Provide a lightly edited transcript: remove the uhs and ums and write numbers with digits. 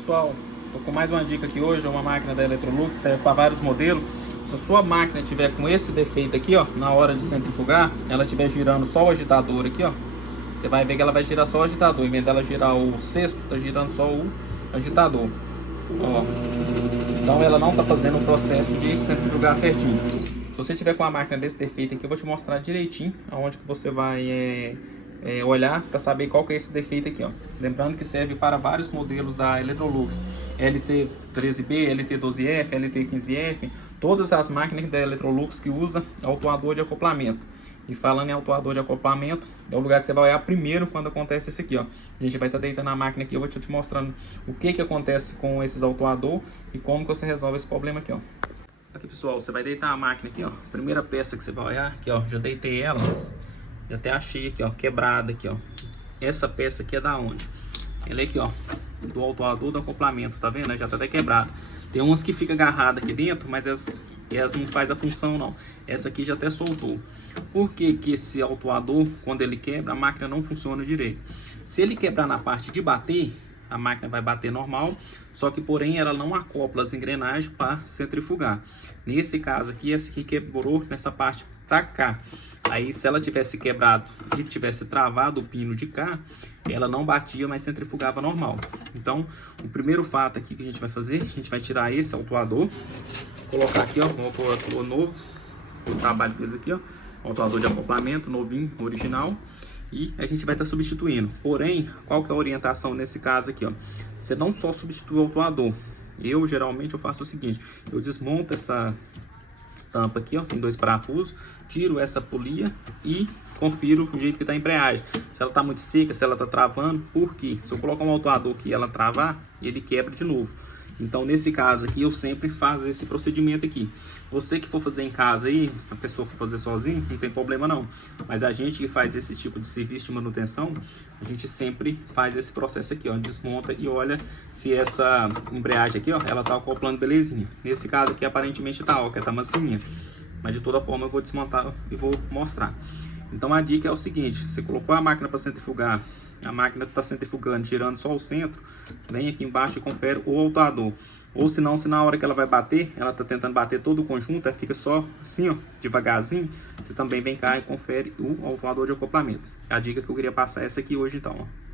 Pessoal, estou com mais uma dica aqui hoje, é uma máquina da Electrolux, serve para vários modelos. Se a sua máquina tiver com esse defeito aqui, ó, na hora de centrifugar, ela estiver girando só o agitador aqui, ó, você vai ver que ela vai girar só o agitador, em vez dela girar o cesto, tá girando só o agitador, ó. Então ela não tá fazendo o processo de centrifugar certinho. Se você tiver com a máquina desse defeito aqui, eu vou te mostrar direitinho aonde que você vai olhar para saber qual que é esse defeito aqui, ó. Lembrando que serve para vários modelos da Electrolux, LT13B, LT12F, LT15F, todas as máquinas da Electrolux que usa autuador de acoplamento. E falando em autuador de acoplamento, é o lugar que você vai olhar primeiro quando acontece isso aqui, ó. A gente vai estar deitando a máquina aqui, eu vou te mostrando o que acontece com esses autuador e como que você resolve esse problema aqui, ó. Aqui, pessoal, você vai deitar a máquina aqui, ó. Primeira peça que você vai olhar aqui, ó, já deitei ela. Já até achei aqui, ó, quebrada aqui, ó. Essa peça aqui é da onde? Ela é aqui, ó, do autuador do acoplamento, tá vendo? Já tá até quebrada. Tem umas que fica agarrada aqui dentro, mas elas não faz a função não. Essa aqui já até soltou. Por que que esse autuador, quando ele quebra, a máquina não funciona direito? Se ele quebrar na parte de bater, a máquina vai bater normal, só que porém ela não acopla as engrenagens para centrifugar. Nesse caso aqui, essa aqui quebrou nessa parte pra cá. Aí se ela tivesse quebrado e tivesse travado o pino de cá, ela não batia, mas centrifugava normal. Então, o primeiro fato aqui que a gente vai fazer, a gente vai tirar esse autuador, colocar aqui, ó, vou pôr o novo, o trabalho dele aqui, ó, autuador de acoplamento, novinho, original. E a gente vai estar substituindo. Porém, qual que é a orientação nesse caso aqui, ó? Você não só substitui o autuador. Geralmente eu faço o seguinte, eu desmonto essa tampa aqui, ó, tem dois parafusos, tiro essa polia e confiro o jeito que está a embreagem, se ela está muito seca, se ela está travando, porque se eu colocar um autuador que ela travar, ele quebra de novo. Então nesse caso aqui eu sempre faço esse procedimento aqui. Você que for fazer em casa aí, a pessoa for fazer sozinho, não tem problema não, mas a gente que faz esse tipo de serviço de manutenção, a gente sempre faz esse processo aqui, ó, desmonta e olha se essa embreagem aqui, ó, ela tá acoplando belezinha. Nesse caso aqui aparentemente tá, ó, que tá mansinha, mas de toda forma eu vou desmontar e vou mostrar. Então a dica é o seguinte, você colocou a máquina para centrifugar, a máquina está centrifugando, girando só o centro, vem aqui embaixo e confere o autuador. Ou se não, se na hora que ela vai bater, ela está tentando bater todo o conjunto, aí fica só assim, ó, devagarzinho, você também vem cá e confere o autuador de acoplamento. A dica que eu queria passar é essa aqui hoje então, ó.